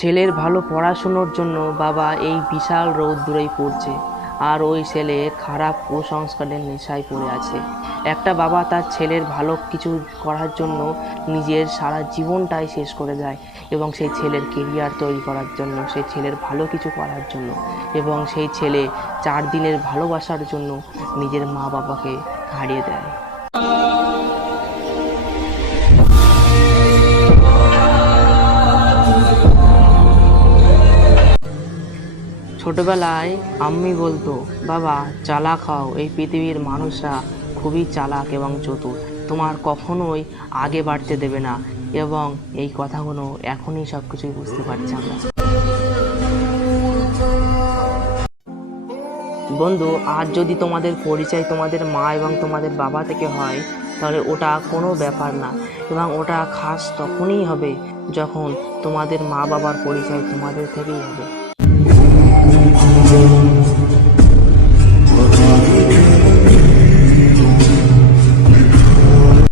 ছেলের ভালো পড়াশুনোর জন্য বাবা এই বিশাল রৌদ্রেই পড়ছে, আর ওই ছেলে খারাপ কুসংস্কারের নেশায় পড়ে আছে। একটা বাবা তার ছেলের ভালো কিছু করার জন্য নিজের সারা জীবনটাই শেষ করে দেয়, এবং সেই ছেলের কেরিয়ার তৈরি করার জন্য, সেই ছেলের ভালো কিছু করার জন্য, এবং সেই ছেলে 4 দিনের ভালোবাসার জন্য নিজের মা বাবাকে হারিয়ে দেয়। ছোটবেলায় আম্মি বলতো, বাবা চালাক হও, এই পৃথিবীর মানুষরা খুবই চালাক এবং চতুর, তোমার কখনোই আগে বাড়তে দেবে না। এবং এই কথাগুলো এখনই সব কিছুই বুঝতে পারছি আমরা। বন্ধু, আজ যদি তোমাদের পরিচয় তোমাদের মা এবং তোমাদের বাবা থেকে হয়, তাহলে ওটা কোনো ব্যাপার না, এবং ওটা খাস তখনই হবে যখন তোমাদের মা বাবার পরিচয় তোমাদের থেকেই হবে।